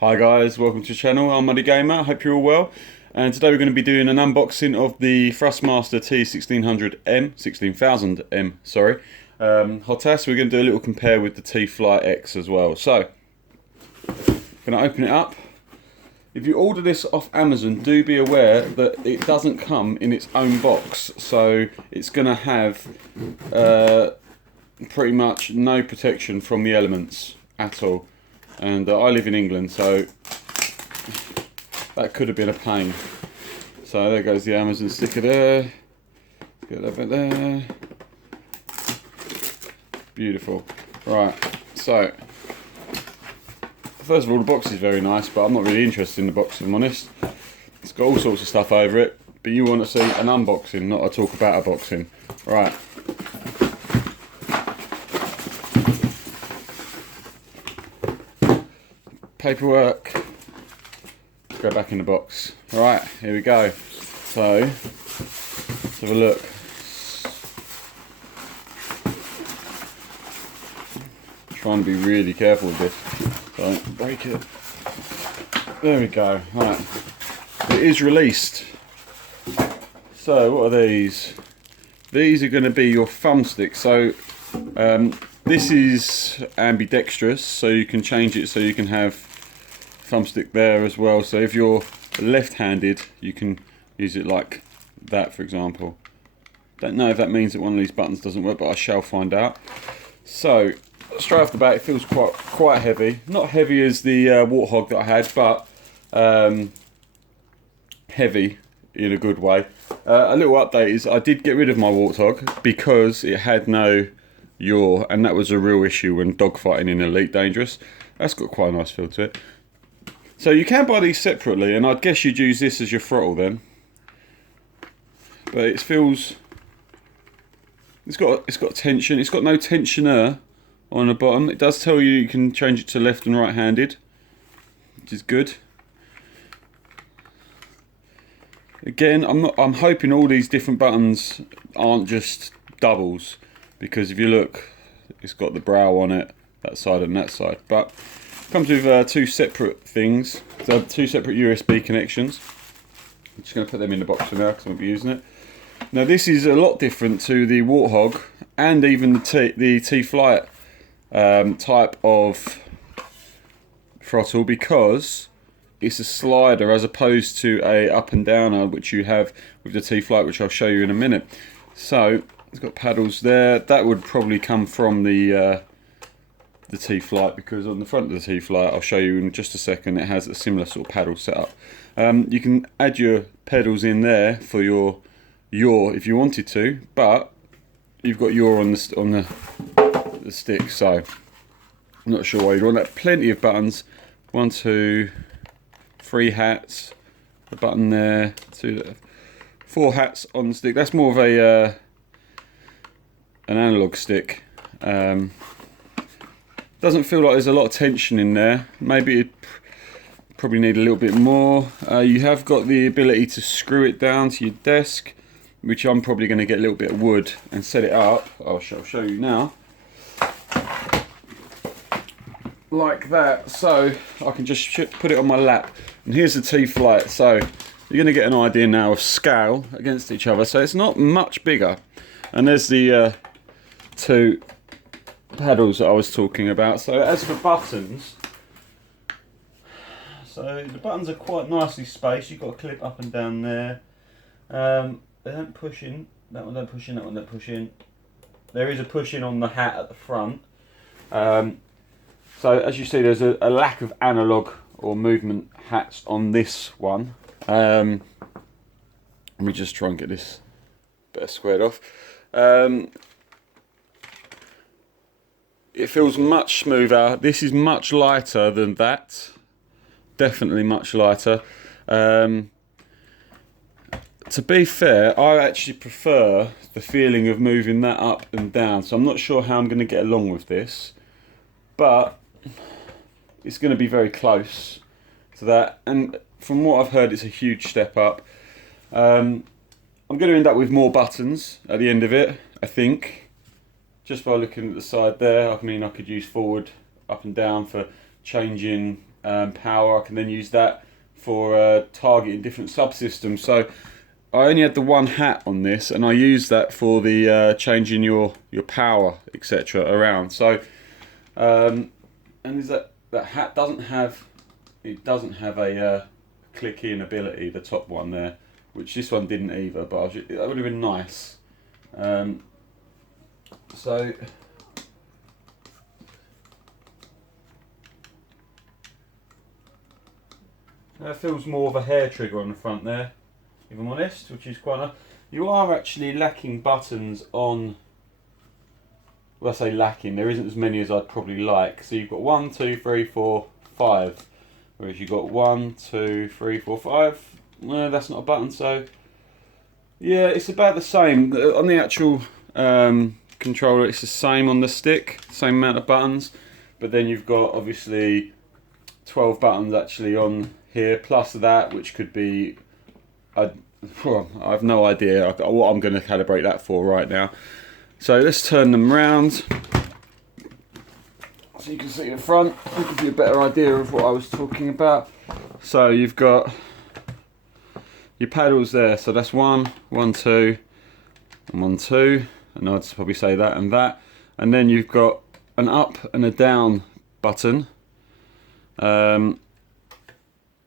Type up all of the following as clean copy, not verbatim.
Hi guys, welcome to the channel. I'm Muddy Gamer, hope you're all well. And today we're going to be doing an unboxing of the Thrustmaster T16000m HOTAS. We're going to do a little compare with the T.flight X as well. So, I'm going to open it up. If you order this off Amazon, do be aware that it doesn't come in its own box. So, it's going to have pretty much no protection from the elements at all. And I live in England, so that could have been a pain. So there goes the Amazon sticker there. Get that bit there. Beautiful. Right, so first of all, the box is very nice, but I'm not really interested in the box if I'm honest. It's got all sorts of stuff over it, but you want to see an unboxing, not a talk about a boxing. Right. Paperwork, go back in the box. Alright, here we go. So, let's have a look. Trying to be really careful with this, so I don't break it. There we go. Right, it is released. So, what are these? These are going to be your thumbsticks. So, this is ambidextrous, so you can change it so you can have thumbstick there as well. So if you're left-handed, you can use it like that, for example. Don't know if that means that one of these buttons doesn't work, but I shall find out. So straight off the bat, it feels quite heavy. Not heavy as the Warthog that I had, but heavy in a good way. A little update is I did get rid of my Warthog because it had no yaw, and that was a real issue when dogfighting in Elite Dangerous. That's got quite a nice feel to it. So you can buy these separately, and I'd guess you'd use this as your throttle then. But it feels, it's got tension. It's got no tensioner on the bottom. It does tell you can change it to left and right-handed, which is good. Again, I'm hoping all these different buttons aren't just doubles, because if you look, it's got the brow on it, that side and that side. But it comes with two separate things, so two separate USB connections. I'm just going to put them in the box for now because I won't be using it. Now this is a lot different to the Warthog and even the T.flight type of throttle, because it's a slider as opposed to a up and downer which you have with the T.flight, which I'll show you in a minute. So it's got paddles there. That would probably come from the T.flight, because on the front of the T.flight, I'll show you in just a second, it has a similar sort of paddle setup. You can add your pedals in there for your yaw if you wanted to, but you've got yaw on the stick, so I'm not sure why you'd want that. Plenty of buttons. 1, 2, 3 hats. A button there. 4 hats on the stick. That's more of a an analog stick. Doesn't feel like there's a lot of tension in there. Maybe it probably need a little bit more. You have got the ability to screw it down to your desk, which I'm probably going to get a little bit of wood and set it up. I'll show you now. Like that, so I can just put it on my lap. And here's the T.flight. So you're going to get an idea now of scale against each other. So it's not much bigger. And there's the two paddles that I was talking about. So as for buttons, so the buttons are quite nicely spaced. You've got a clip up and down there. They don't push in. That one don't push in. That one don't push in. There is a push in on the hat at the front. So as you see, there's a lack of analog or movement hats on this one. Let me just try and get this better squared off. It feels much smoother. This is much lighter than that. Definitely much lighter. To be fair, I actually prefer the feeling of moving that up and down. So I'm not sure how I'm going to get along with this, but it's going to be very close to that. And from what I've heard, it's a huge step up. I'm going to end up with more buttons at the end of it, I think. Just by looking at the side there, I mean, I could use forward, up and down for changing power. I can then use that for targeting different subsystems. So I only had the one hat on this, and I used that for the changing your power, etc. around. So and is that hat doesn't have a click in ability, the top one there, which this one didn't either, but that would have been nice. So it feels more of a hair trigger on the front there, if I'm honest, which is quite nice. You are actually lacking buttons on, well, I say lacking, there isn't as many as I'd probably like. So you've got 1, 2, 3, 4, 5, whereas you've got 1, 2, 3, 4, 5. No, that's not a button, so yeah, it's about the same. On the actual controller, it's the same on the stick, same amount of buttons, but then you've got obviously 12 buttons actually on here, plus that, which could be, I have no idea what I'm going to calibrate that for right now. So let's turn them round so you can see the front. I'll give you a better idea of what I was talking about. So you've got your paddles there, so that's 1, 1, 2, and 1, 2, and I'd probably say that and that. And then you've got an up and a down button.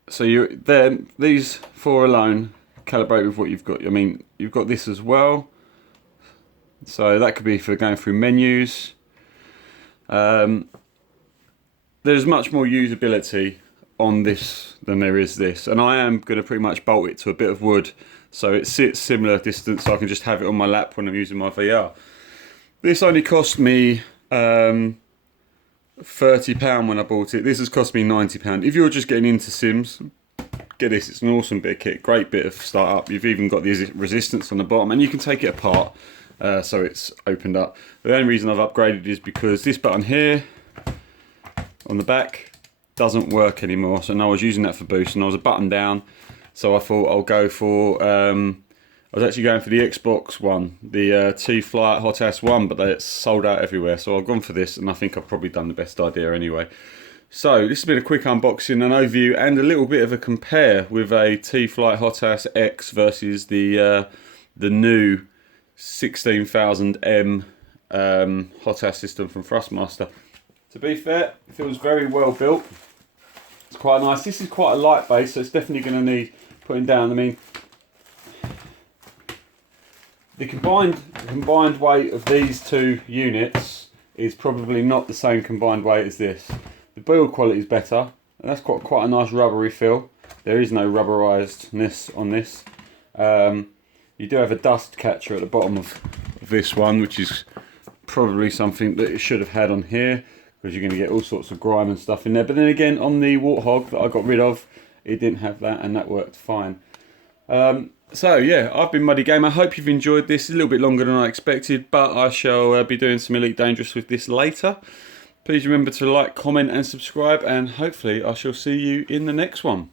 So these four alone calibrate with what you've got. I mean, you've got this as well, so that could be for going through menus. There's much more usability on this than there is this, and I am going to pretty much bolt it to a bit of wood so it sits similar distance, so I can just have it on my lap when I'm using my VR. This only cost me £30 when I bought it. This has cost me £90. If you're just getting into sims, get this. It's an awesome bit of kit, great bit of startup. You've even got the resistance on the bottom, and you can take it apart, so it's opened up. The only reason I've upgraded is because this button here on the back doesn't work anymore. So now I was using that for boost, and I was a button down, so I thought I'll go for I was actually going for the Xbox one, the T.flight HOTAS one, but it's sold out everywhere, so I've gone for this, and I think I've probably done the best idea anyway. So this has been a quick unboxing and overview, and a little bit of a compare with a T.flight HOTAS X versus the new 16000m HOTAS system from Thrustmaster. To be fair, it feels very well built. It's quite nice. This is quite a light base, so it's definitely going to need putting down. I mean, the combined weight of these two units is probably not the same combined weight as this. The build quality is better, and that's quite a nice rubbery feel. There is no rubberizedness on this. You do have a dust catcher at the bottom of this one, which is probably something that it should have had on here, because you're going to get all sorts of grime and stuff in there. But then again, on the Warthog that I got rid of, it didn't have that, and that worked fine. So yeah, I've been Muddy Gamer. I hope you've enjoyed this. It's a little bit longer than I expected, but I shall be doing some Elite Dangerous with this later. Please remember to like, comment and subscribe, and hopefully I shall see you in the next one.